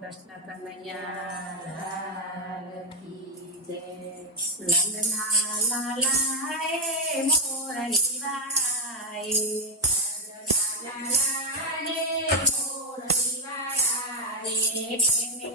કૃષ્ણ કનૈયા લાલ કી જય. નંદના લાલા એ મોરલી વાળા એ, નંદના લાલા મોરલી વાળા રે, પ્રેમે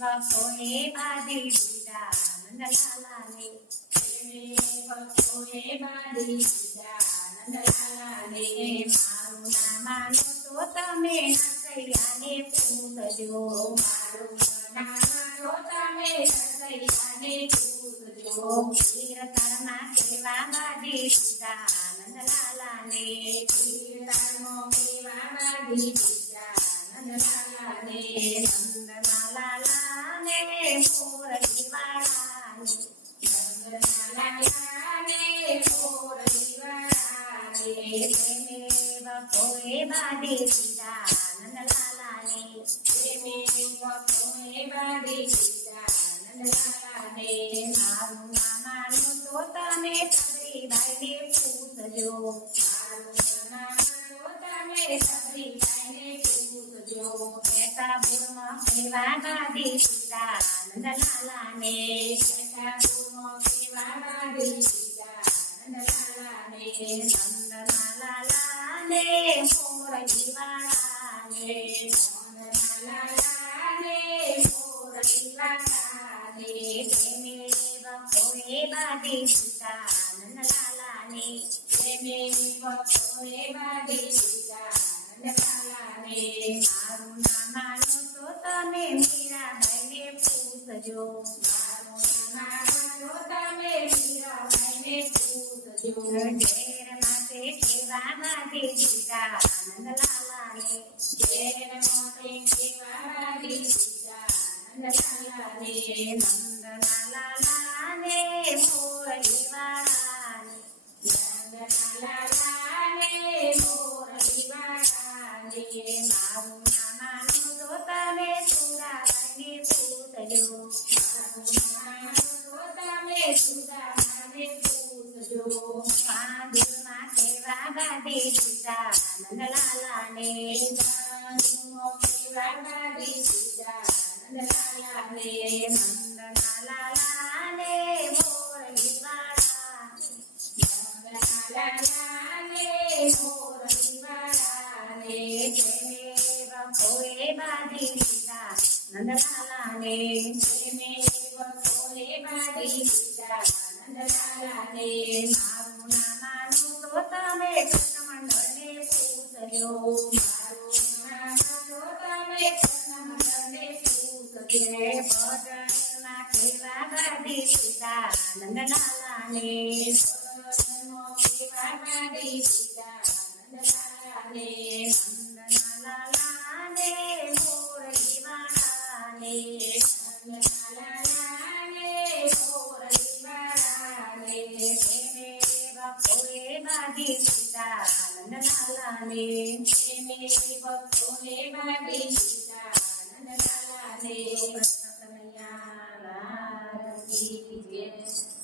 બપોએ બાંધી દીધા નંદલાલાને, પ્રેમે બપોએ બાંધી દીધા નંદલાલાને. મારું ના માનો તો તમે નસૈયાને પૂછજો, મારું ના માનો તમે નસૈયાને પૂછજો. કીર્તનમાં કેવા બાંધી દીધા નંદલાલાને, કીર્તનમાં કેવા બાંધી દીધા નંદલાલાને. નંદના લાલાને મોરલી વાળાને, નંદના લાલાને મોરલી વાળાને, પ્રેમે બપોએ બાંધી દીધા નંદલાલાને, પ્રેમે બપોએ બાંધી દીધા નંદલાલાને. મારું ના માનું તો તમે સબરીબાઈને પૂછજો, મારું ના માનો તમે સબરીબાઈને પૂછજો. કેસા બુરમાં કેવા બાંધી દીધા નંદલાલાને, કેસા બુરમાં કેવા બાંધી દીધા નંદલાલાને. નંદના લાલાને મોરલી વાળાને, નંદના લાલાને મોરલી વાળાને, પ્રેમે બપોએ બાંધી દીધા નંદલાલાને, પ્રેમે બપોએ બાંધી દીધા નંદલાલાને. મારું ના માનો તો તમે મીરાબાઈને પૂછજો, મારું ના માનો તમે મીરાબાઈને પૂછજો. ઘેરમાં તે કેવા બાંધી દીધા નંદલાલાને, ઘેરમાં તે કેવા બાંધી દીધા નંદલાલાને. નંદના લાલાને મોરલી વાળાને, નંદના લાલાને મોરલી વાળાને. મારું ના માનું તો તમે સુરાબાઈને પૂછજો, મારું ના માનું તો તમે સુરાબાઈને પૂછજો. પાંદુરમાં કેવા બાંધી દીધા નંદલાલાને, પાંદુરમાં કેવા બાંધી દીધા નંદલાલાને. નંદના લાલાને મોરલી વાળાને, નંદના લાલાને મોરલી વાળાને, પ્રેમે બપોએ બાંધી દીધા નંદલાલાને, પ્રેમે બપોએ બાંધી દીધા નંદલાલાને. મારું ના માનું તો તમે કૃષ્ણમંડળને પૂછજો, મારું ના માનો તમે કૃષ્ણમંડળને પૂછજો. ભજનમાં કેવા બાંધી દીધા નંદલાલાને, ભજનમાં કેવા બાંધી દીધા નંદલાલાને. નંદના લાલાને મોરલી વાળાને, નંદના લાલાને મોરલી વાળાને, પ્રેમે બપોએ બાંધી દીધા નંદલાલાને, પ્રેમે બપોએ બાંધી દીધા નંદલાલાને. કૃષ્ણ કનૈયા લાલ કી જય.